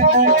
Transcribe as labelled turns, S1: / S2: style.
S1: Thank you.